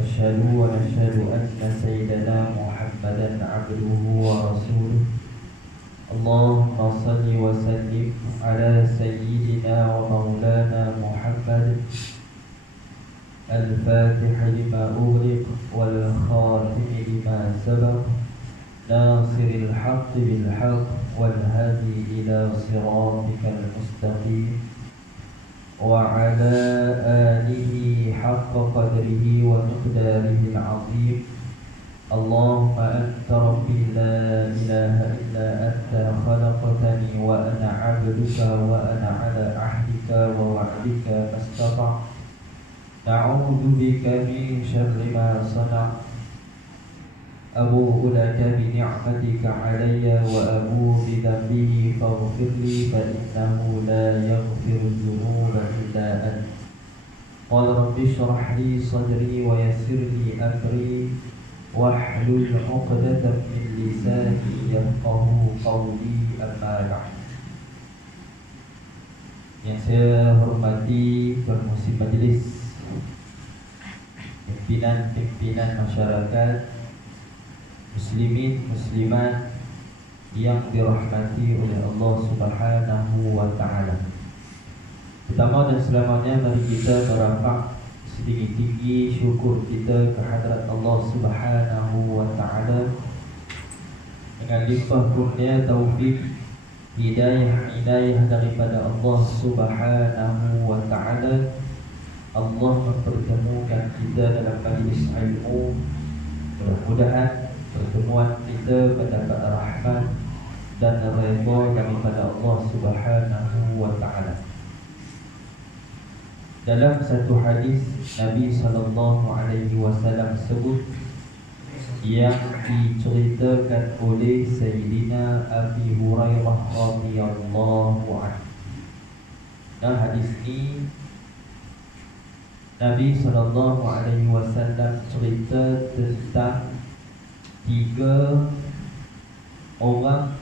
أشهد ونشهد أن سيدنا محمدا عبده ورسوله. اللهم صل وسلم على سيدنا ومولانا محمد الفاتح لما أغلق والخاتم لما سبق ناصر الحق بالحق والهادي إلى صراطك المستقيم وعلى آله حق قدره ومقداره العظيم. اللهم أنت ربي لا إله إلا أنت خلقتني وأنا عبدك وأنا على عهدك ووعدك ما استطعت. نعوذ بك من شر ما صنعت. أبوء لك بنعمتك علي وأبوء بذنبه فاغفر لي فإنه لا يغفر الذنوب إلا أنت. قال رب اشرح لي صدري ويسر لي أمري واحلل عقدة من لساني يفقه قولي. أما بعد. Yang saya hormati pengurusi majlis, pimpinan masyarakat, muslimin muslimat yang dirahmati oleh Allah Subhanahu wa taala. Pertama dan selamanya mari kita merafak setinggi-tinggi syukur kita kehadrat Allah Subhanahu wa taala dengan limpah kurnia taufik hidayah daripada Allah Subhanahu wa taala. Allah mempertemukan kita dalam majlis ilmu. Mudah-mudahan pertemuan kita mendapat rahmat dan redha daripada Allah Subhanahu wa taala. Dalam satu hadis Nabi sallallahu alaihi wasallam sebut yang diceritakan oleh Sayyidina Abi Hurairah radhiyallahu anhu. Dan hadis ini Nabi sallallahu alaihi wasallam cerita tentang 3 orang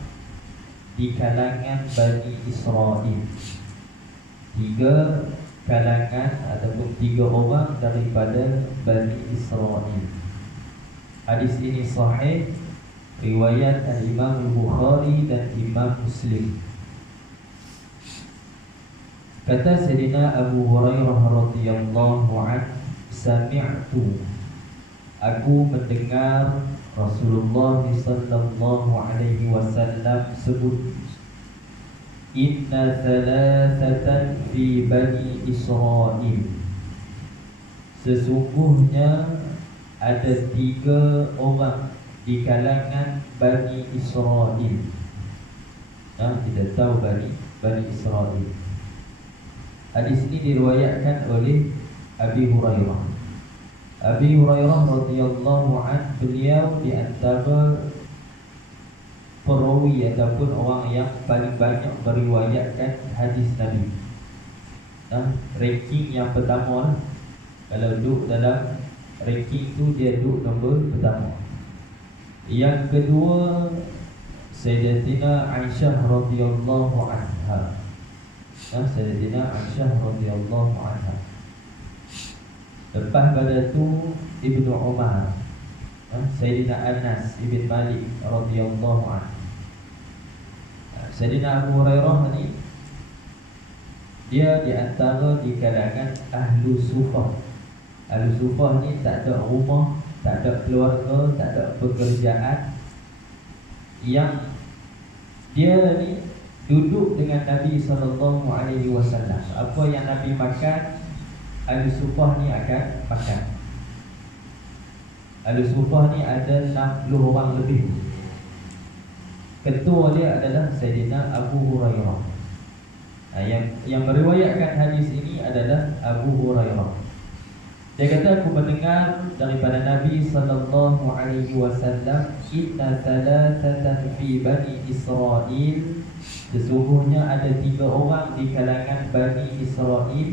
di kalangan Bani Israel. 3 kalangan ataupun 3 orang daripada Bani Israel. Hadis ini sahih, riwayat Al-Imam Al-Bukhari dan Imam Muslim. Kata Sayyidina Abu Hurairah radhiyallahu anhu, sami'tu, aku mendengar Rasulullah sallallahu alaihi wasallam sebut, inna thalathatan fi Bani Israel, sesungguhnya ada 3 orang di kalangan Bani Israel. Kita tahu Bani Israel. Hadis ini diriwayatkan oleh Abi Hurairah. Abi Hurairah radhiyallahu anhu, beliau di antara perawi ataupun orang yang paling banyak meriwayatkan hadis Nabi. Ranking yang pertama lah. Kalau duduk dalam ranking tu, dia duduk nombor pertama. Yang kedua Sayyidatina Aisyah radhiyallahu anha. Sayyidatina Aisyah radhiyallahu anha. Lepas pada tu Ibnu Umar, Sayyidina Anas ibn Malik radhiyallahu anhu. Sayyidina Abu Hurairah ni dia di antara di kalangan Ahlu Sufah. Ahlu Sufah ni tak ada rumah, tak ada keluarga, tak ada pekerjaan. Yang dia ni duduk dengan Nabi sallallahu alaihi wasallam. Apa yang Nabi makan, Ahlu Sufah ni akan makan. Ahlu Sufah ni ada 60 orang lebih. Ketua dia adalah Sayyidina Abu Hurairah. Yang meriwayatkan hadis ini adalah Abu Hurairah. Dia kata, aku mendengar daripada Nabi sallallahu alaihi wasallam, inna thalathatan fi Bani Israel, sesungguhnya ada 3 orang di kalangan Bani Israel.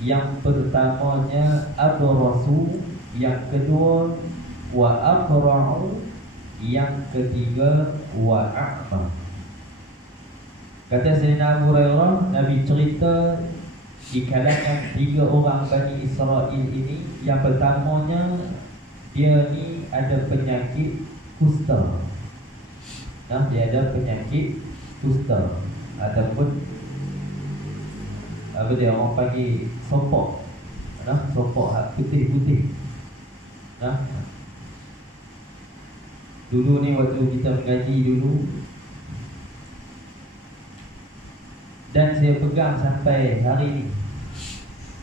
Yang pertamanya Abu Rasul, yang kedua wa aqra'u, yang ketiga wa a'ma. Kata Sayyidina Abu Hurairah, Nabi cerita di kalangan 3 orang Bani Israel ini. Yang pertamanya, dia ni ada penyakit kusta. Dia ada penyakit kusta ataupun apa dia orang panggil sopok. Sopok putih-putih. Dulu ni waktu kita mengaji dulu, dan saya pegang sampai hari ni,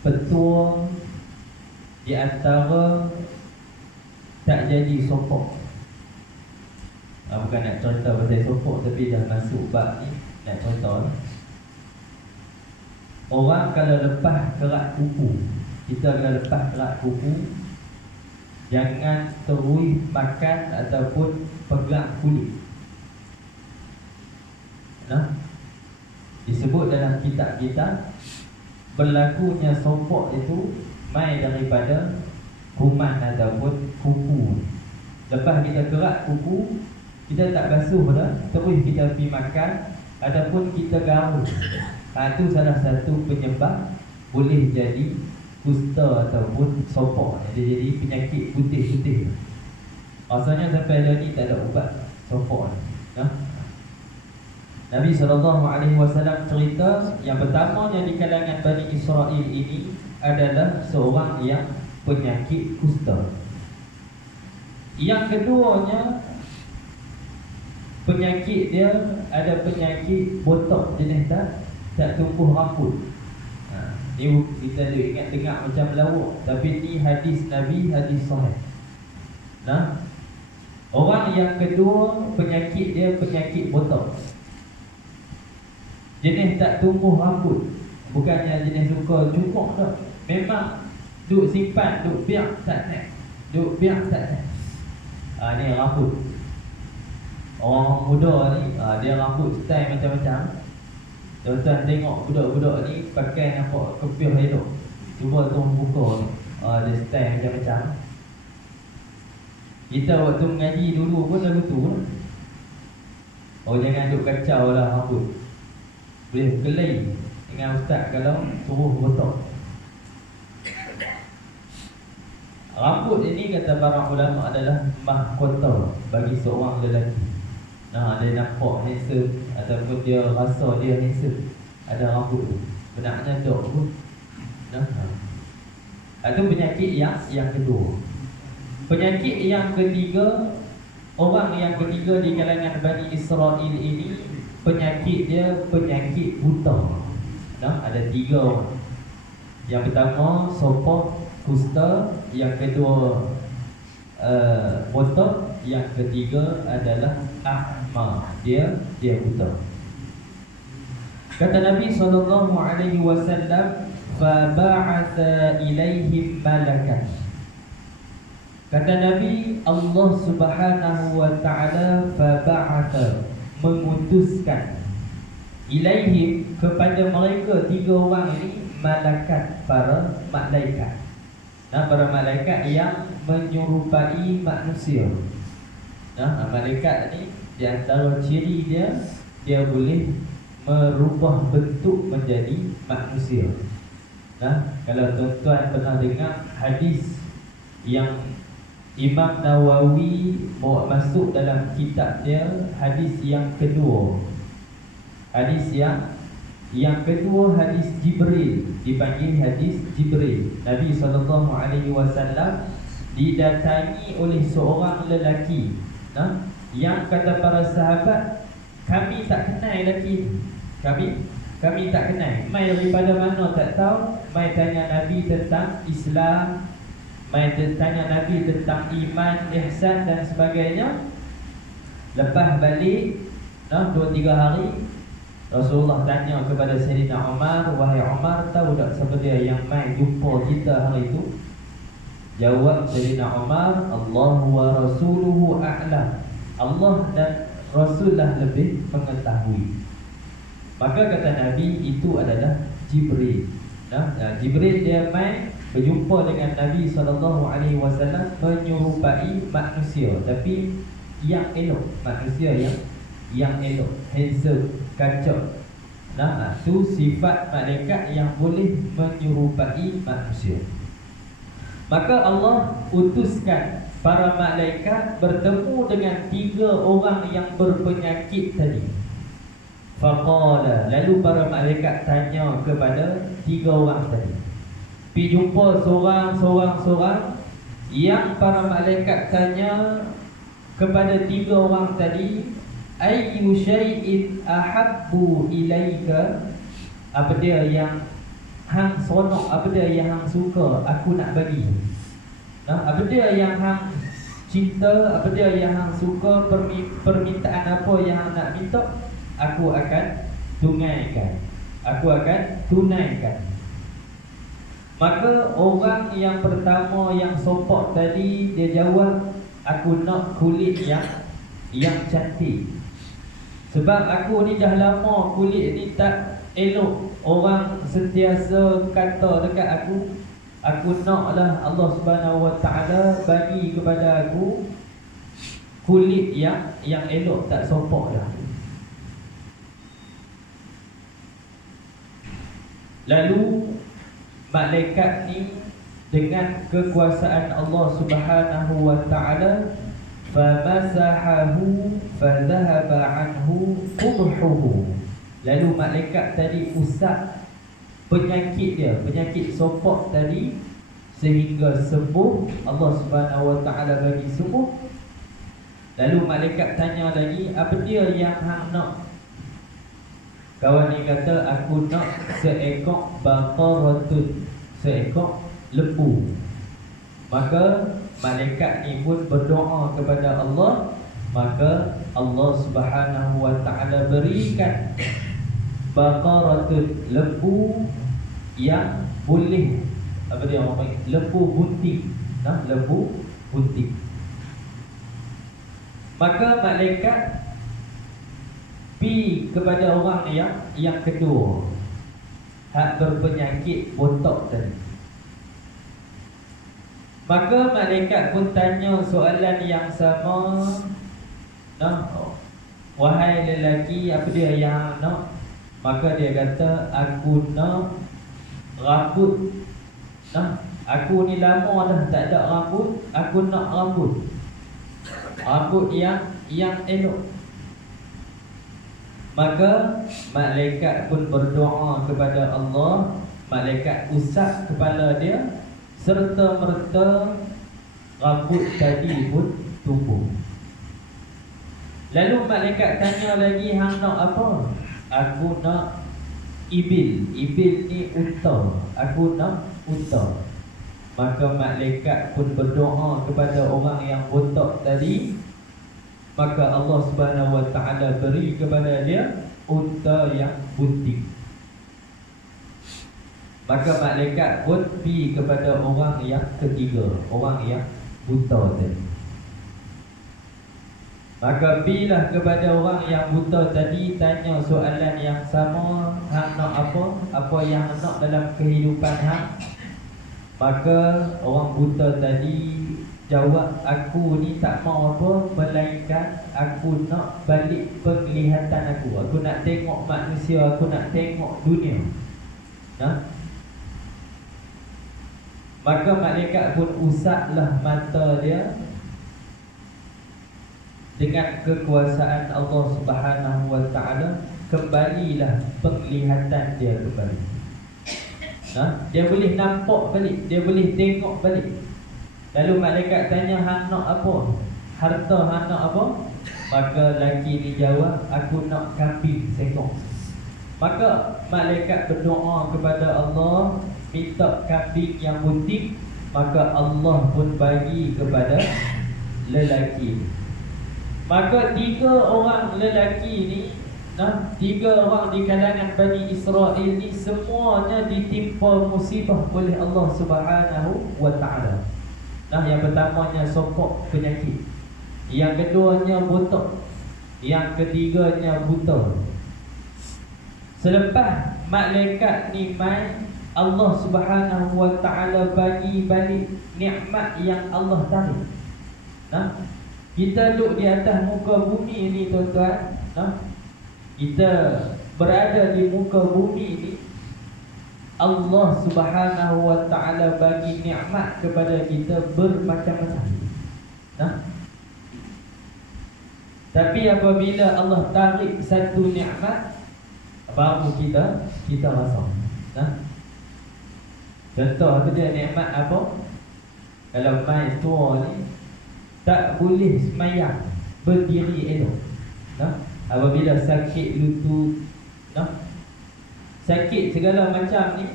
petua di antara tak jadi sopok. Bukan nak cerita pasal sopok, tapi dah masuk bab ni, nak cerita. Orang kalau lepas kerak kuku, kita kalau lepas kerak kuku, jangan terus makan ataupun pegang kulit. Disebut dalam kitab kita, berlakunya sopok itu mai daripada kuman ataupun kuku. Lepas kita kerak kuku, kita tak basuh dah, terus kita pergi makan ataupun kita garuk. Itu salah satu penyebab boleh jadi kusta ataupun sopok. Jadi penyakit putih-putih. Rasanya sampai hari ni tak ada ubat sopok ni. Nabi SAW cerita yang pertamanya di kalangan Bani Israel ini adalah seorang yang penyakit kusta. Yang keduanya, penyakit dia ada penyakit botok jenis tak tumbuh rambut. Ni kita ingat dengar macam lawak, tapi ni hadis Nabi, hadis sahih. Orang yang kedua, penyakit dia penyakit botok. Jenis tak tumbuh rambut. Bukannya jenis suka cukup tak. Memang duk simpan, duk biar tak naik, duk biar tak naik. Ni rambut. Orang muda ni, dia rambut style macam-macam. Tuan-tuan tengok budak-budak ni pakai nampak kepiah elok. Cuba tuan buka ni, dia style macam-macam. Kita waktu mengaji dulu pun lagu tu lah. Jangan duk kacau lah rambut. Boleh berkelahi dengan ustaz kalau suruh botok. Rambut ini kata para ulama adalah mahkota bagi seorang lelaki. Dia nampak handsome ataupun dia rasa dia handsome, ada rambut tu. Benarnya tak pun. Itu penyakit yang kedua. Penyakit yang ketiga, orang yang ketiga di kalangan Bani Israel ini, penyakit dia penyakit buta. Ada 3 orang. Yang pertama sopok, kusta. Yang kedua botok. Yang ketiga adalah ahma. Dia buta. Kata Nabi SAW, فَبَعَثَ إِلَيْهِمْ مَلَكًا. Kata Nabi, Allah Subhanahu wa ta'ala faba'atha, mengutuskan, ilaihim, kepada mereka 3 orang ini, malakat, para malaikat. Para malaikat yang menyerupai manusia. Malaikat ni di antara ciri dia boleh merubah bentuk menjadi manusia. Kalau tuan-tuan pernah dengar hadis yang Imam Nawawi bawa masuk dalam kitab dia, hadis yang kedua. Hadis yang kedua, hadis Jibril, dipanggil hadis Jibril. Nabi SAW didatangi oleh seorang lelaki, yang kata para sahabat, kami tak kenal lelaki ni. Kami tak kenal. Mai daripada mana tak tahu. Mai tanya Nabi tentang Islam, mai tanya Nabi tentang iman, ihsan dan sebagainya. Lepas balik 2-3 hari, Rasulullah tanya kepada Sayyidina Umar, wahai Umar, tahu tak siapa dia yang mai jumpa kita hari itu? Jawab Sayyidina Umar, Allah wa rasuluhu a'lam. Allah dan Rasulullah lebih mengetahui. Maka kata Nabi, itu adalah Jibril. Jibril dia mai berjumpa dengan Nabi SAW, menyerupai manusia, tapi yang elok. Manusia yang elok, handsome, kacak. Nah, itu sifat malaikat yang boleh menyerupai manusia. Maka Allah utuskan para malaikat bertemu dengan 3 orang yang berpenyakit tadi. Faqala, lalu para malaikat tanya kepada 3 orang tadi. Pergi jumpa seorang-seorang yang para malaikat tanya kepada 3 orang tadi, ayyu syai'in ahabbu ilaika, apa dia yang hang sonok, apa dia yang hang suka aku nak bagi. Apa dia yang hang cinta, apa dia yang hang suka, permintaan apa yang hang nak minta, aku akan tunaikan, aku akan tunaikan. Maka orang yang pertama yang sopok tadi, dia jawab, aku nak kulit yang cantik. Sebab aku ni dah lama kulit ni tak elok. Orang sentiasa kata dekat aku naklah Allah Subhanahu Wa Taala bagi kepada aku kulit yang elok, tak sopok dah. Lalu malaikat ni dengan kekuasaan Allah Subhanahu Wa Taala, famasahahu fadhahaba anhu qubhuhu. Lalu malaikat tadi usap penyakit dia, penyakit sopok tadi, sehingga sembuh. Allah Subhanahu Wa Taala bagi sembuh. Lalu malaikat tanya lagi, apa dia yang hang nak? Kawan ni kata, aku nak seekor baqaratun, seekor lembu. Maka malaikat ni pun berdoa kepada Allah. Maka Allah Subhanahu Wa Taala berikan baqaratun, lembu yang boleh, apa dia orang panggil, lembu bunting. Lembu bunting. Maka malaikat pi kepada orang yang kedua, hak berpenyakit botok tadi. Maka malaikat pun tanya soalan yang sama. Wahai lelaki, apa dia yang nak? Maka dia kata, aku nak rambut. Aku ni lama dah tak ada rambut, aku nak rambut. Rambut yang elok. Maka malaikat pun berdoa kepada Allah. Malaikat usap kepala dia, serta merta rambut tadi pun tumbuh. Lalu malaikat tanya lagi, hang nak apa? Aku nak ibil. Ibil ni unta. Aku nak unta. Maka malaikat pun berdoa kepada orang yang botak tadi. Maka Allah Subhanahu Wa Taala beri kepada dia unta yang bunting. Maka malaikat pun pergi kepada orang yang ketiga, orang yang buta tadi. Maka bila kepada orang yang buta tadi, tanya soalan yang sama, hang nak apa? Apa yang nak dalam kehidupan hang? Maka orang buta tadi jawab, aku ni tak mau apa, melainkan aku nak balik penglihatan aku. Aku nak tengok manusia, aku nak tengok dunia. Maka malaikat pun usaplah mata dia. Dengan kekuasaan Allah Subhanahu Wa Taala, kembalilah penglihatan dia kembali. Dia boleh nampak balik, dia boleh tengok balik. Lalu malaikat tanya, hang nak apa? Harta hang nak apa? Maka lelaki ni jawab, aku nak kambing seekor. Maka malaikat berdoa kepada Allah, minta kambing yang bunting. Maka Allah pun bagi kepada lelaki. Maka 3 orang lelaki ni, 3 orang di kalangan Bani Israel ni, semuanya ditimpa musibah oleh Allah Subhanahu Wa Taala. Yang pertamanya sokok penyakit, yang keduanya botak, yang ketiganya buta. Selepas malaikat ni mai, Allah Subhanahu Wa Taala bagi balik nikmat yang Allah tarik. Kita duduk di atas muka bumi ni tuan-tuan, kita berada di muka bumi ni, Allah Subhanahu wa ta'ala bagi nikmat kepada kita bermacam-macam. Tapi apabila Allah tarik satu nikmat, baru kita rasa. Contoh apa dia nikmat apa? Kalau mai tua ni tak boleh semayang berdiri elok. Apabila sakit lutut, sakit segala macam ni,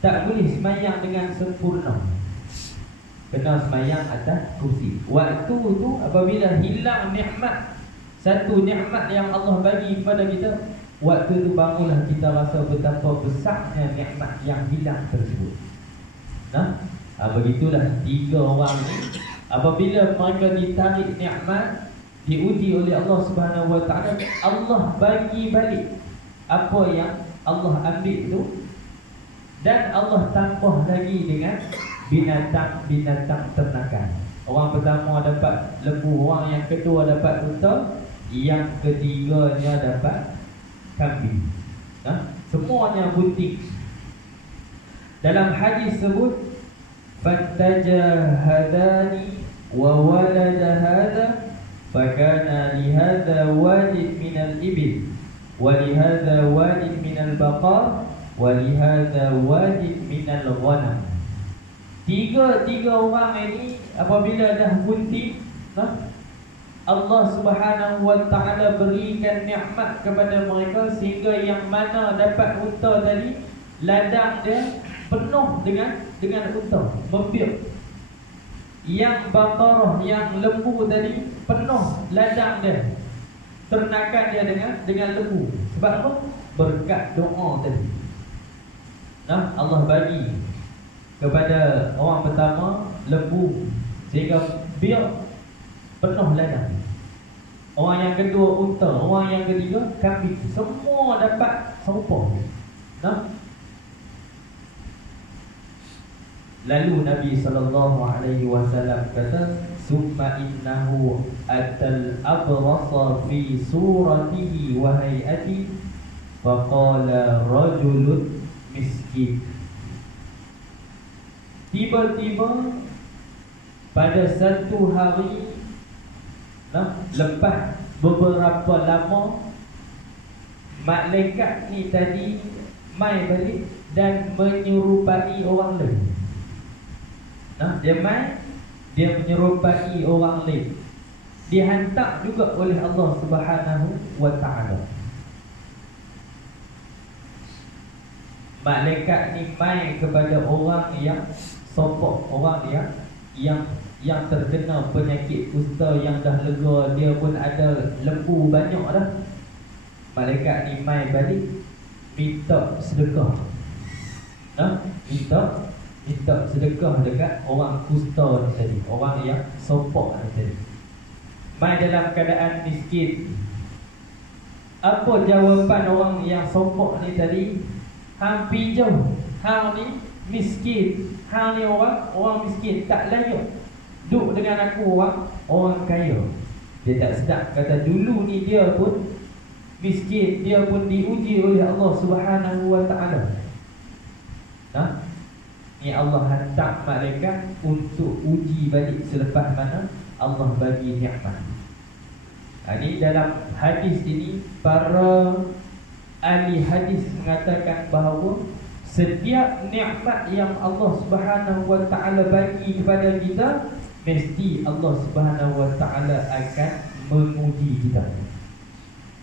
tak boleh semayang dengan sempurna. Kena semayang atas kursi. Waktu tu apabila hilang nikmat, satu nikmat yang Allah bagi kepada kita, waktu tu barulah kita rasa betapa besarnya nikmat yang hilang tersebut. Begitulah tiga orang ni, apabila mereka ditarik nikmat, diuji oleh Allah Subhanahu wa ta'ala, Allah bagi balik apa yang Allah ambil tu, dan Allah tambah lagi dengan binatang-binatang ternakan. Orang pertama dapat lembu, orang yang kedua dapat unta, yang ketiganya dapat kambing. Semuanya bunting. Dalam hadis sebut, fattajahadani wa walada hadha fakana lihadha wajid minal ibil wa lihadha wajid minal baqar wa lihadha wajid minal ghanam. Tiga orang ini apabila dah bunting, Allah Subhanahu wa ta'ala berikan nikmat kepada mereka, sehingga yang mana dapat unta tadi, ladang dia penuh dengan unta, membiak. Yang baqarah, yang lembu tadi, penuh ladang dia, ternakan dia dengan lembu. Sebab apa? Berkat doa tadi. Allah bagi kepada orang pertama lembu, sehingga biak penuh ladang. Orang yang kedua unta, orang yang ketiga kambing. Semua dapat serupa. Lalu Nabi SAW kata, summa innahu atal abrasa fi suratihi wa hayati faqala rajulun miskin. Tiba-tiba pada satu hari, lepas beberapa lama, malaikat ni tadi mai balik dan menyerupai orang lain. Dia mai, dia menyerupai orang lain. Dihantar juga oleh Allah Subhanahu wa ta'ala. Malaikat ni mai kepada orang yang sopok, orang yang terkena penyakit kusta, yang dah lega, dia pun ada lembu banyak dah. Malaikat ni mai balik, minta sedekah. Minta sedekah dekat orang kusta ni tadi, orang yang sopok ni tadi. Mai dalam keadaan miskin. Apa jawapan orang yang sopok ni tadi? Hang pinjam, hang ni miskin, hang ni orang miskin, tak layak duduk dengan aku orang kaya. Dia tak sedap, kata dulu ni dia pun miskin, dia pun diuji oleh Allah Subhanahu wa ta'ala. Ni Allah hantar malaikat untuk uji balik selepas mana Allah bagi nikmat. Ini dalam hadis ini, para ahli hadis mengatakan bahawa setiap nikmat yang Allah Subhanahu wa ta'ala bagi kepada kita, mesti Allah Subhanahu wa ta'ala akan menguji kita.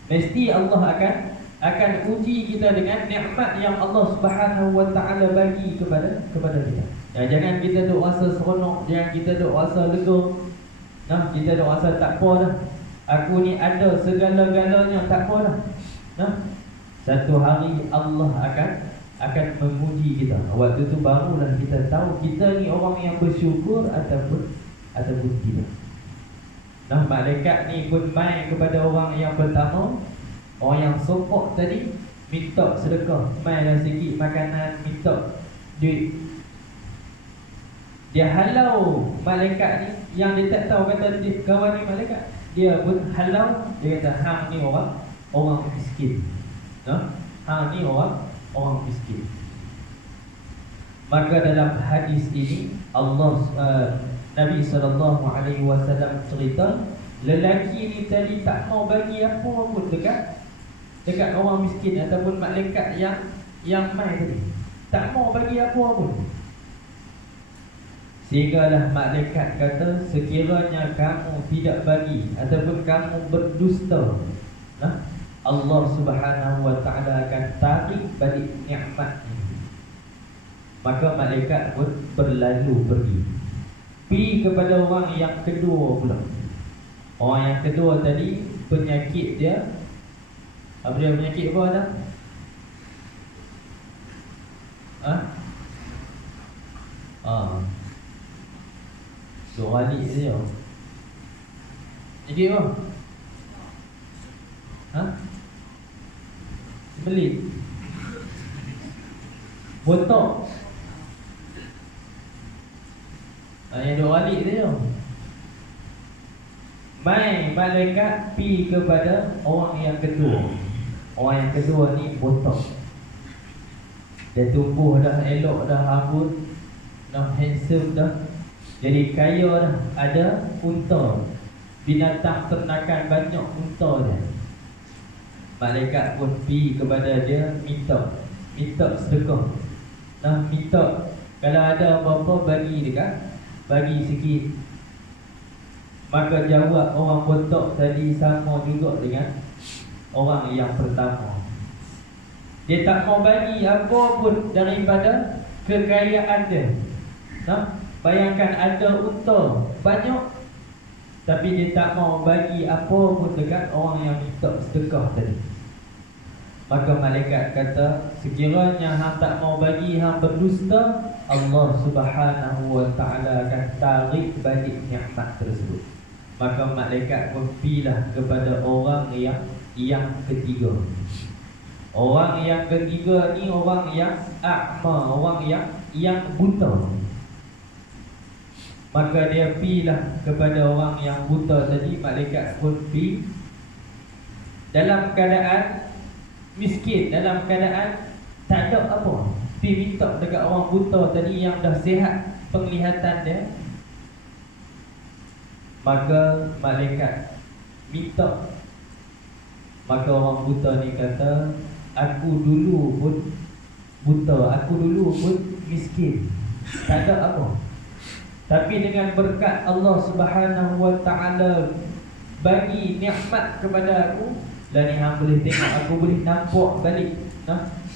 Mesti Allah akan uji kita dengan nikmat yang Allah Subhanahu wa ta'ala bagi kepada kita. Jangan kita duk rasa seronok, jangan kita duk rasa lega. Kita duk rasa tak apa dah, aku ni ada segala-galanya, tak apa dah. Satu hari Allah akan menguji kita. Waktu tu barulah kita tahu kita ni orang yang bersyukur ataupun tidak. Malaikat ni pun mai kepada orang yang pertama, orang yang sopok tadi, minta sedekah, mainlah sikit makanan, minta duit. Dia halau malaikat ni, yang dia tak tahu kata kawan ni malaikat. Dia pun halau, dia kata hang ni orang orang miskin. Hang ni orang miskin. Maka dalam hadis ini Nabi SAW cerita, lelaki ni tadi tak mau bagi apa pun dekat orang miskin ataupun malaikat yang mai tadi. Tak mau bagi apa pun. Sehinggalah malaikat kata, sekiranya kamu tidak bagi ataupun kamu berdusta, Allah Subhanahu wa ta'ala akan tarik balik nikmat ini. Maka malaikat pun berlalu pergi kepada orang yang kedua pula. Orang yang kedua tadi, penyakit dia, apa dia penyakit apa dah? Dorali dia. Penyakit apa? Sebelit, botok. Yang dorali dia. Mai malaikat pi kepada orang yang kedua. Orang yang kedua ni botok. Dia tumbuh dah elok dah, rambut dah handsome dah, jadi kaya dah, ada unta, binatang ternakan banyak unta dia. Malaikat pun pi kepada dia, minta sedekah. Minta kalau ada apa-apa bagi sikit. Maka jawab orang botok tadi sama juga dengan orang yang pertama. Dia tak mau bagi apa pun daripada kekayaan dia. Bayangkan ada unta banyak, tapi dia tak mau bagi apa pun dekat orang yang minta sedekah tadi. Maka malaikat kata, sekiranya hang tak mau bagi, hang berdusta, Allah Subhanahu wa ta'ala akan tarik balik nikmat tersebut. Maka malaikat berpilah kepada orang yang ketiga. Orang yang ketiga ni orang yang a'ma, orang yang buta. Maka dia pilah kepada orang yang buta tadi. Malaikat pun pi dalam keadaan miskin, dalam keadaan tak ada apa, pi minta dekat orang buta tadi yang dah sihat penglihatan dia. Maka malaikat minta. Maka orang buta ni kata, aku dulu pun buta, aku dulu pun miskin, tak ada apa, tapi dengan berkat Allah Subhanahu wa ta'ala bagi nikmat kepada aku, dan ni hang boleh tengok, aku boleh nampak balik.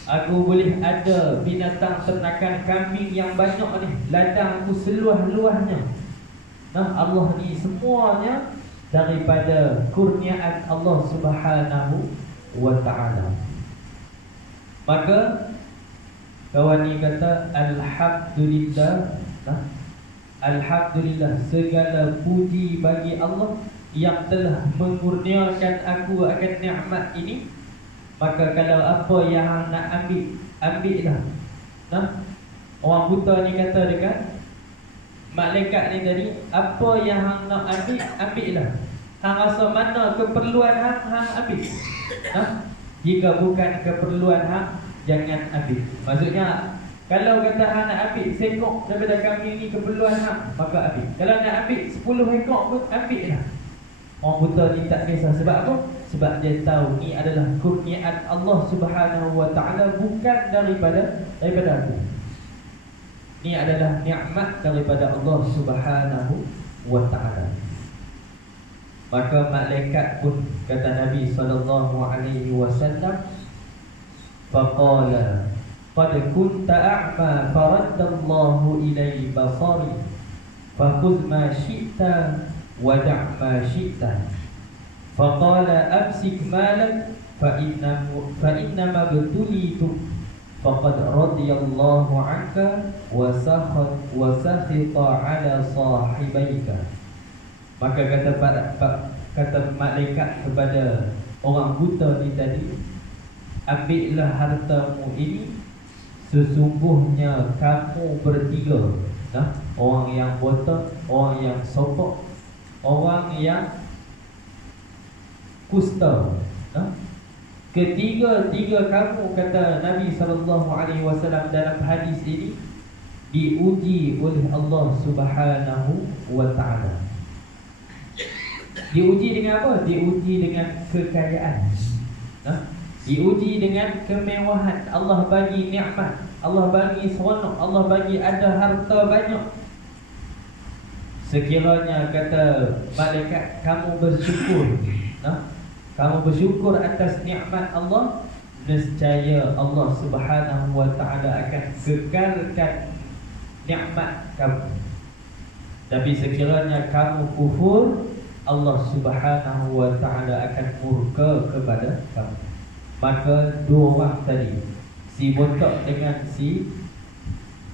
Aku boleh ada binatang ternakan kambing yang banyak ni, ladang aku seluas-luasnya. Allah ni semuanya daripada kurniaan Allah Subhanahu wa ta'ala. Maka kawan ni kata, Alhamdulillah, Alhamdulillah, segala puji bagi Allah yang telah mengurniakan aku akan nikmat ini. Maka kalau apa yang nak ambillah. Orang buta ni kata dekat malaikat ni tadi, apa yang hang nak ambillah. Hang rasa mana keperluan hang ambil. Jika bukan keperluan hang, jangan ambil. Maksudnya, kalau kata hang nak ambil sekok daripada kambing ni keperluan hang, maka ambil. Kalau nak ambil 10 ekor pun ambil lah. Orang buta ni tak kisah. Sebab apa? Sebab dia tahu ni adalah kurniaan Allah Subhanahu wa ta'ala, bukan daripada aku. Ni adalah nikmat daripada Allah Subhanahu wa ta'ala. Maka malaikat pun, kata Nabi SAW, faqala qad kunta a'ma faraddallahu ilai basari fakhudh ma syi'ta wada' ma syi'ta. Faqala amsik malak fa innama btulitu faqad radiyallahu anka wa sakhita ala sahibaika. Maka kata malaikat kepada orang buta ni tadi, ambillah hartamu ini, sesungguhnya kamu bertiga, orang yang buta, orang yang sopok, orang yang kusta, Ketiga-tiga kamu, kata Nabi SAW dalam hadis ini, diuji oleh Allah Subhanahu wa ta'ala. Diuji dengan apa? Diuji dengan kekayaan, diuji dengan kemewahan. Allah bagi nikmat, Allah bagi seronok, Allah bagi ada harta banyak. Sekiranya, kata malaikat, kamu bersyukur, kamu bersyukur atas nikmat Allah, nescaya Allah Subhanahu wa ta'ala akan kekalkan nikmat kamu. Tapi sekiranya kamu kufur, Allah Subhanahu wa ta'ala akan murka kepada kamu. Maka dua orang tadi, si botak dengan si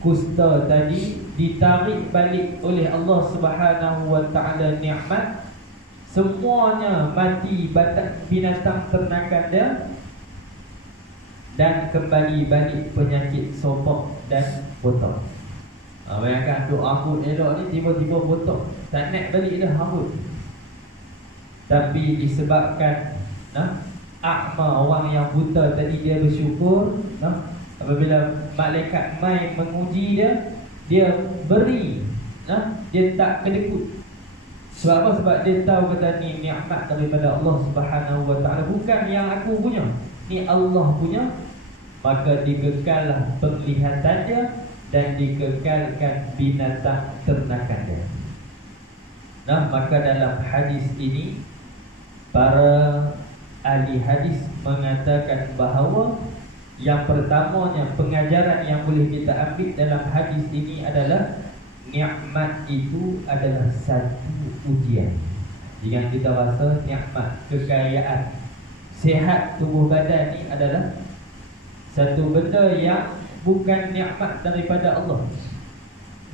kusta tadi, ditarik balik oleh Allah Subhanahu wa ta'ala nikmat. Semuanya mati binatang ternakan dia, dan kembali balik penyakit sopok dan botak. Bayangkan duk rambut elok ni, tiba-tiba botak, tak nak balik dah rambut. Tapi disebabkan akma, orang yang buta tadi, dia bersyukur. Apabila malaikat mai menguji dia, dia beri, dia tak kedekut. Sebab apa? Sebab dia tahu, kata, ni nikmat daripada Allah Subhanahu wa ta'ala, bukan yang aku punya, ni Allah punya. Maka dikekallah penglihatan dia dan dikekalkan binatang ternakan dia. Maka dalam hadis ini, para ahli hadis mengatakan bahawa yang pertamanya, pengajaran yang boleh kita ambil dalam hadis ini adalah nikmat itu adalah satu ujian. Jangan kita rasa nikmat, kekayaan, sihat tubuh badan ni adalah satu benda yang bukan nikmat daripada Allah.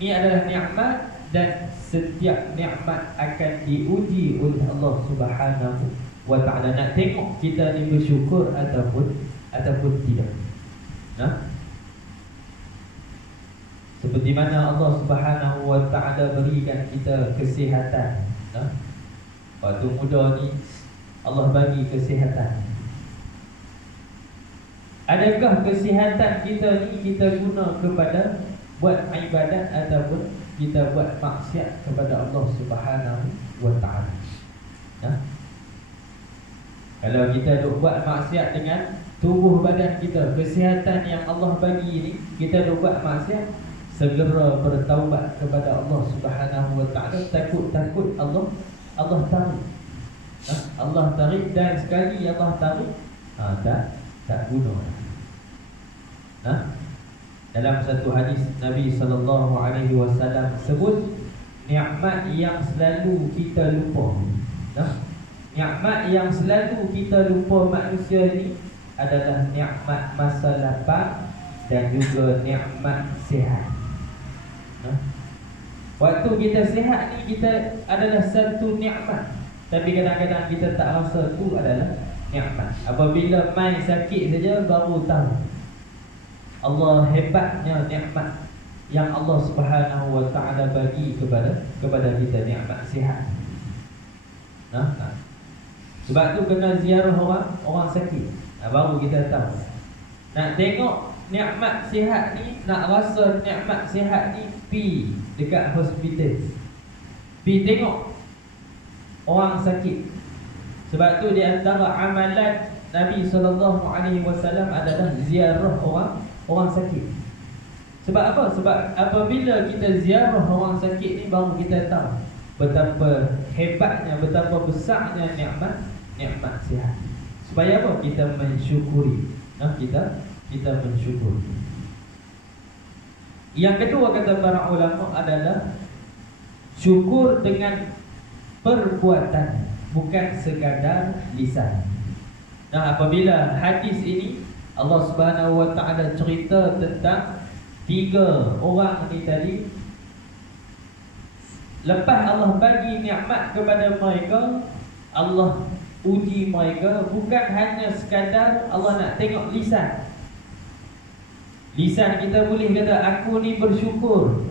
Ini adalah nikmat, dan setiap nikmat akan diuji oleh Allah Subhanahu wa ta'ala. Nak tengok kita ni bersyukur ataupun tidak. Seperti mana Allah Subhanahu wa ta'ala berikan kita kesihatan. Waktu muda ni Allah bagi kesihatan. Adakah kesihatan kita ni kita guna kepada buat ibadat ataupun kita buat maksiat kepada Allah Subhanahu wa ta'ala? Kalau kita duk buat maksiat dengan tubuh badan kita, kesihatan yang Allah bagi ni, kita duk buat maksiat, segera bertaubat kepada Allah Subhanahu wa ta'ala. Takut Allah tarik, Allah tarik, dan sekali Allah tarik, tak guna. Dalam satu hadis Nabi SAW sebut nikmat yang selalu kita lupa. Nikmat yang selalu kita lupa manusia ini adalah nikmat masa lapang dan juga nikmat sihat. Waktu kita sihat ni, kita adalah satu nikmat, tapi kadang-kadang kita tak rasa itu adalah nikmat. Apabila main sakit saja baru tahu Allah hebatnya nikmat yang Allah Subhanahu wa ta'ala bagi kepada kita, nikmat sihat. Sebab tu kena ziarah orang sakit, baru kita tahu. Nak tengok nikmat sihat ni, nak rasa nikmat sihat ni, pi dekat hospital, pi tengok orang sakit. Sebab tu di antara amalan Nabi SAW adalah ziarah orang sakit. Sebab apa? Sebab apabila kita ziarah orang sakit ni, baru kita tahu betapa hebatnya, betapa besarnya nikmat sihat. Supaya apa? Kita mensyukuri. Kita mensyukuri. Yang kedua, kata para ulama, adalah syukur dengan perbuatan, bukan sekadar lisan. Apabila hadis ini Allah Subhanahu wa ta'ala cerita tentang tiga orang ni tadi, lepas Allah bagi nikmat kepada mereka, Allah uji mereka, bukan hanya sekadar Allah nak tengok lisan. Lisan kita boleh kata aku ni bersyukur,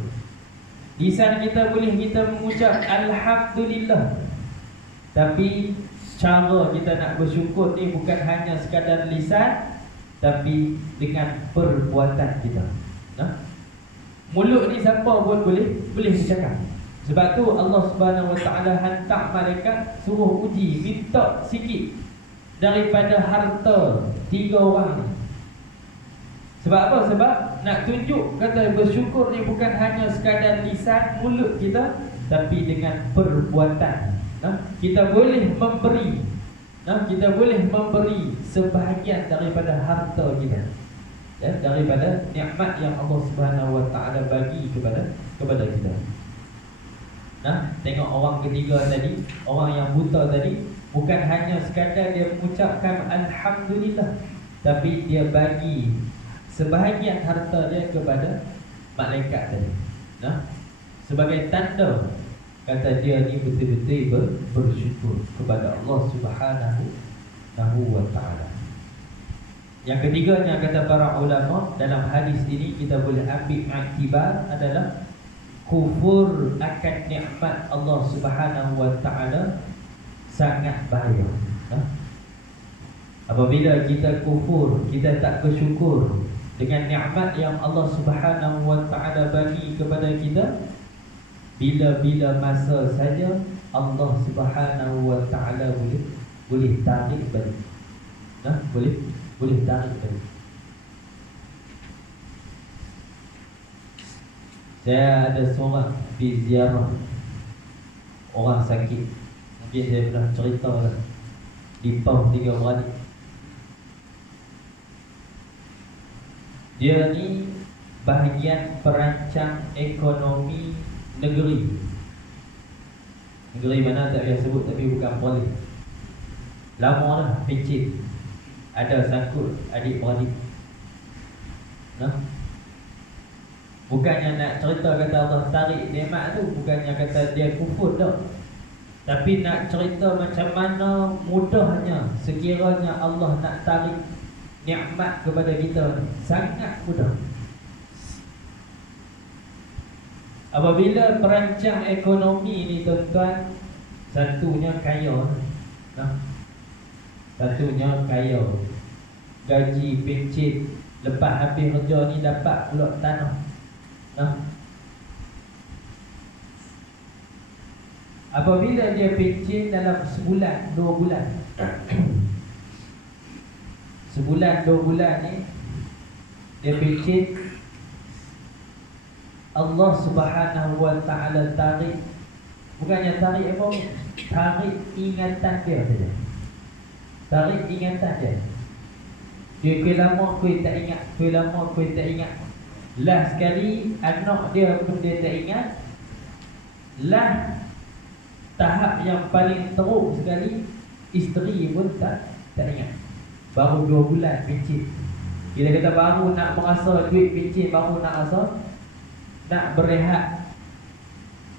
lisan kita boleh kita mengucap Alhamdulillah, tapi cara kita nak bersyukur ni bukan hanya sekadar lisan, tapi dengan perbuatan kita. Mulut ni siapa pun boleh bercakap. Sebab tu Allah Subhanahu Wa Taala hantar malaikat suruh uji, minta sikit daripada harta 3 orang ni. Sebab apa? Sebab nak tunjuk kata bersyukur ni bukan hanya sekadar lisan mulut kita, tapi dengan perbuatan. Kita boleh memberi, kita boleh memberi sebahagian daripada harta kita, daripada nikmat yang Allah Subhanahu Wa Taala bagi kepada kita. Tengok orang ketiga tadi, orang yang buta tadi, bukan hanya sekadar dia mengucapkan alhamdulillah, tapi dia bagi sebahagian harta dia kepada malaikat tadi, sebagai tanda kata dia ni betul-betul bersyukur kepada Allah Subhanahu Wa Taala. Yang ketiganya kata para ulama, dalam hadis ini kita boleh ambil iktibar adalah kufur akan nikmat Allah Subhanahu Wa Taala sangat bahaya. Apabila kita kufur, kita tak bersyukur dengan nikmat yang Allah Subhanahu Wa Taala bagi kepada kita, bila-bila masa saja Allah Subhanahu Wa Taala boleh tarik balik. Boleh tarik balik. Saya ada seorang pergi ziarah orang sakit. Mungkin saya pernah cerita lah, di Pau 3 beradik. Dia ni bahagian perancang ekonomi negeri mana tak payah sebut, tapi bukan polis. Lama dah pencet, ada sangkut adik-beradik. Bukannya nak cerita kata Allah tarik nikmat tu, bukannya kata dia kufur dah, tapi nak cerita macam mana mudahnya sekiranya Allah nak tarik nikmat kepada kita ni. Sangat mudah. Apabila perancang ekonomi ni tuan-tuan, satunya kaya, satunya kaya, gaji pencet, lepas habis kerja ni dapat pula tanah. Apabila dia pencet dalam sebulan 2 bulan sebulan 2 bulan ni dia pencet, Allah Subhanahu Wa Taala tarik, bukannya tarik apa, tarik ingatan dia saja. Tarik ingatan dia. Dia kau lama kau tak ingat, kau lama kau tak ingat. Last sekali anak dia pun dia tak ingat. Last tahap yang paling teruk sekali, isteri pun tak ingat. Baru 2 bulan pencet. Kita kata baru nak merasa duit pencet, baru nak rasa nak berehat.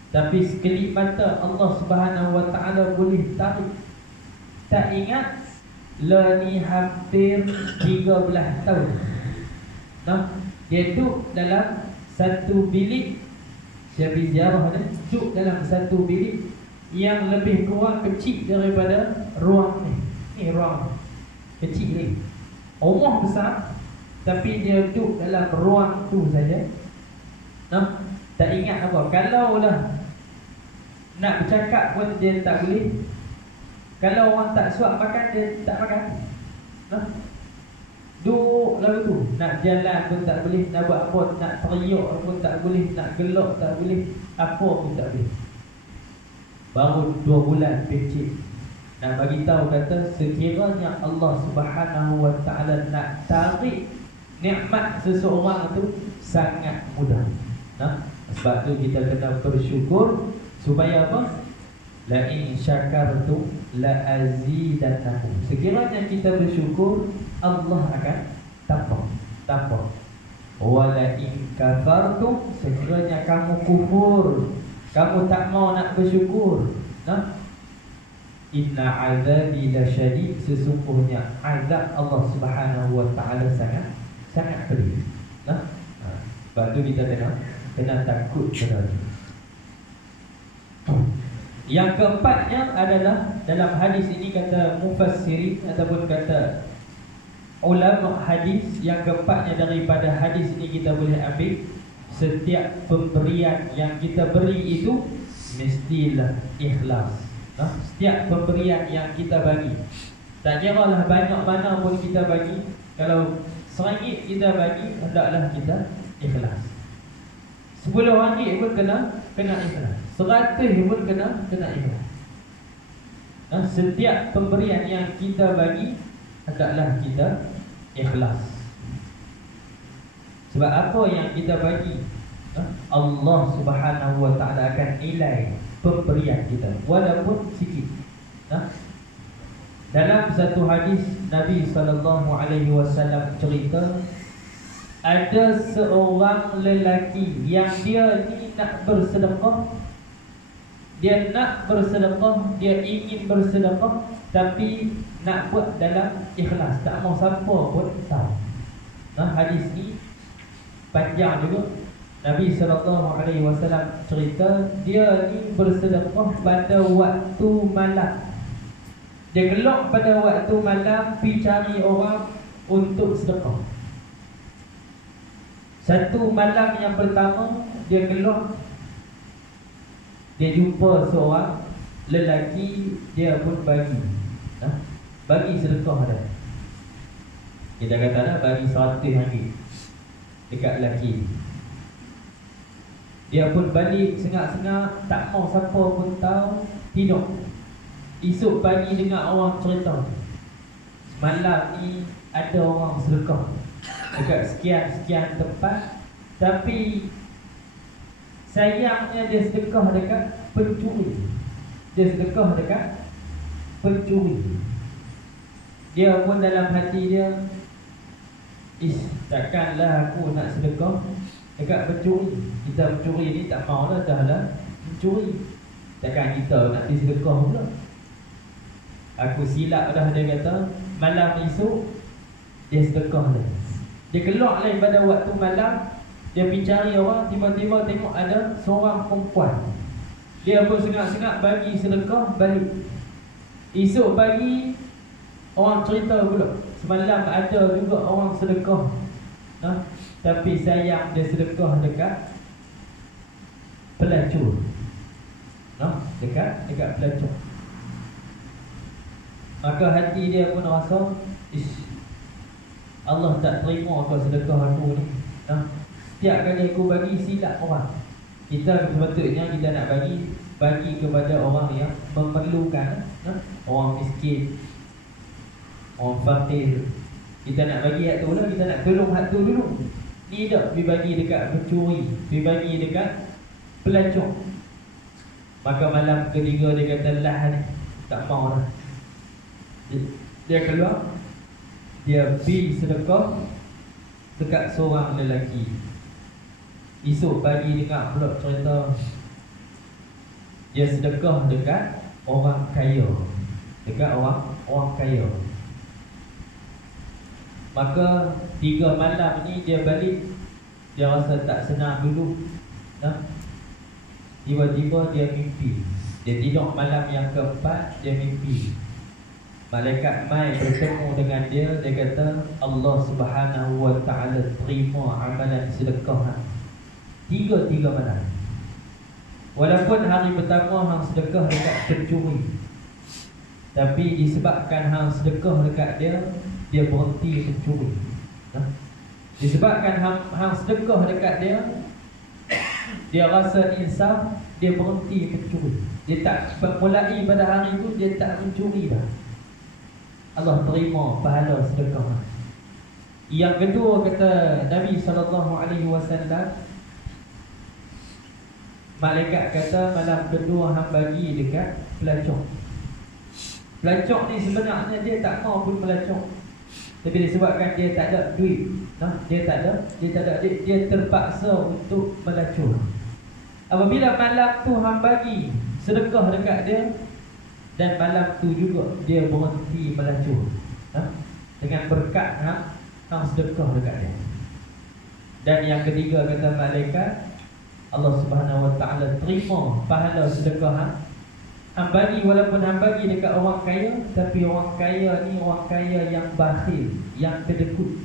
Tapi sekelip mata Allah Subhanahu Wa Taala boleh tarik. Tak ingat lah ni hampir 13 tahun. Dia duduk dalam satu bilik. Syabi ziarah ni duduk dalam satu bilik yang lebih kurang kecil daripada ruang ni. Ni ruang kecil ni. Rumah besar, tapi dia duduk dalam ruang tu saja. Tak ingat apa. Kalau lah nak bercakap pun dia tak boleh. Kalau orang tak suap makan, dia tak makan. Duduk lalu tu. Nak jalan pun tak boleh, nak buat apa, nak teriak pun tak boleh, nak gelak tak boleh, apa pun tak boleh. Baru 2 bulan pencet. Nak bagi tahu kata sekiranya Allah Subhanahu Wa Taala nak tarik nikmat seseorang tu sangat mudah. Sebab tu kita kena bersyukur supaya apa? La in syakartum la azidannakum. Sekiranya kita bersyukur, Allah akan tambah. Wa la in kafartum, sekiranya kamu kufur, kamu tak mau nak bersyukur, inna azabi lasyadid, sesungguhnya azab Allah Subhanahu Wa Taala sangat pedih. Sebab tu kita kena takut pada Yang keempatnya adalah dalam hadis ini kata mufassirin ataupun kata ulama hadis, yang keempatnya daripada hadis ini kita boleh ambil setiap pemberian yang kita beri itu mestilah ikhlas. Setiap pemberian yang kita bagi, tak kira lah banyak mana pun kita bagi, kalau RM1 kita bagi, hendaklah kita ikhlas. RM10 pun kena ikhlas. RM100 pun kena ikhlas. Setiap pemberian yang kita bagi, hendaklah kita ikhlas. Sebab apa yang kita bagi, Allah Subhanahu Wa Taala akan nilai pemberian kita walaupun sikit. Dalam satu hadis Nabi SAW cerita, ada seorang lelaki yang dia ni nak bersedekah. Dia nak bersedekah, dia ingin bersedekah, tapi nak buat dalam ikhlas, tak mau siapa pun tahu. Hadis ni panjang juga. Nabi SAW cerita, dia ni bersedekah pada waktu malam. Dia gelak pada waktu malam, pergi cari orang untuk sedekah. Satu malam yang pertama, dia gelak, dia jumpa seorang lelaki, dia pun bagi sedekah dia. Kita kata dah bagi RM100 dekat lelaki. Dia pun balik sengak-sengak, tak mau siapa pun tahu, tidur. Esok pagi dengar orang cerita, semalam ni ada orang sedekah dekat sekian-sekian tempat, tapi sayangnya dia sedekah dekat pencuri. Dia sedekah dekat pencuri. Dia pun dalam hati dia, takkanlah aku nak sedekah dekat pencuri. Kita pencuri ni tak mau dah mencuri. Takkan kita nak pergi sedekah pula. Aku silap dah, dia kata. Malam esok dia sedekah dah. Dia keluar lain pada waktu malam. Dia pergi cari orang, tiba-tiba tengok ada seorang perempuan. Dia pun sengak-sengak bagi sedekah, balik. Esok pagi orang cerita pula, semalam ada juga orang sedekah, tapi sayang dia sedekah dekat pelacur. Dekat pelacur. Maka hati dia pun rasa, Allah tak terima kau sedekah aku ni. Setiap kali aku bagi, silap orang. Kita sepatutnya kita nak bagi kepada orang yang memerlukan, orang miskin, orang fakir. Kita nak bagi hak tu lah, kita nak tolong hak tu dulu. Ni tak pergi bagi dekat pencuri, pergi bagi dekat pelacur. Maka malam ketiga dia kata, lah ni tak mau dah. Dia keluar, dia pergi sedekah dekat seorang lelaki. Esok pagi dengar pula cerita, dia sedekah dekat orang kaya. Dekat orang kaya. Maka 3 malam ni dia balik, dia rasa tak senang dulu. Tiba-tiba dia mimpi. Dia tidur malam yang keempat, dia mimpi malaikat mai bertemu dengan dia. Dia kata, Allah Subhanahu Wa Taala terima amalan sedekah tiga malam. Walaupun hari pertama hang sedekah dekat pencuri, tapi disebabkan hang sedekah dekat dia berhenti mencuri. Disebabkan hang sedekah dekat dia rasa insaf, dia berhenti mencuri. Dia tak mulai pada hari itu, dia tak mencuri dah. Allah terima pahala sedekah. Yang kedua, kata Nabi SAW, malaikat kata malam kedua hang bagi dekat pelacur. Pelacur ni sebenarnya dia tak mau pun pelacur, tapi disebabkan dia tak ada duit, dia tak ada duit, dia terpaksa untuk melacur. Apabila malam tu hang bagi sedekah dekat dia, dan malam tu juga dia berhenti melacur, dengan berkat hang sedekah dekat dia. Dan yang ketiga, kata malaikat, Allah Subhanahu Wa Taala terima pahala sedekah Hang bagi, walaupun hang bagi dekat orang kaya, tapi orang kaya ni orang kaya yang bakhil, yang kedekut.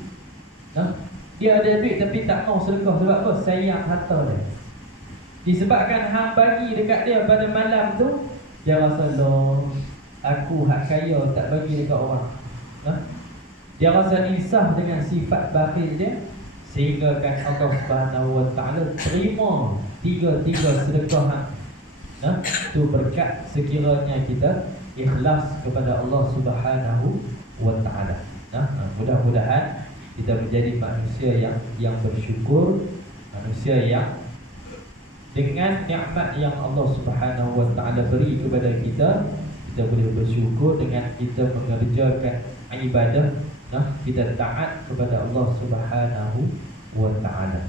Dia ada duit tapi tak mau sedekah. Sebab apa? Sayang harta dia. Disebabkan hang bagi dekat dia pada malam tu, dia rasa, loh, aku hak kaya tak bagi dekat orang. Dia rasa insaf dengan sifat bakhil dia, sehingga kan Allah Subhanahu wa taala terima tiga-tiga sedekah hang. Itu berkat sekiranya kita ikhlas kepada Allah Subhanahu wa taala. Mudah-mudahan kita menjadi manusia yang bersyukur, manusia yang dengan nikmat yang Allah Subhanahu wa taala beri kepada kita, kita boleh bersyukur dengan kita mengerjakan ibadah, kita taat kepada Allah Subhanahu wa taala.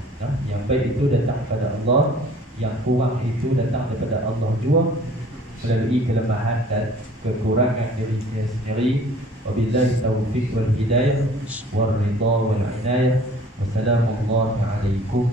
Yang baik itu datang kepada Allah, yang kurang itu datang daripada Allah jua melalui kelemahan dan kekurangan dirinya sendiri. Wabillahi taufiq wal hidayah wal ridha wal inayah. Wassalamualaikum